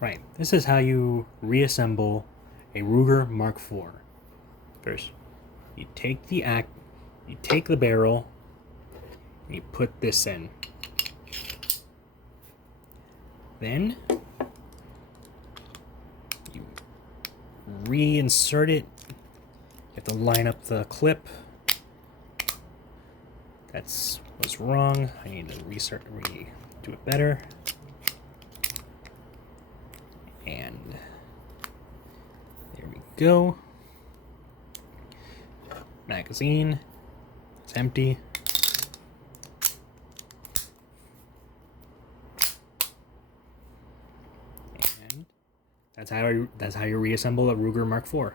Right, this is how you reassemble a Ruger Mark IV. First, you take the barrel, and you put this in. Then you reinsert it. You have to line up the clip. That's what's wrong. I need to redo it better. And there we go. Magazine. It's empty. And that's how you reassemble a Ruger Mark IV.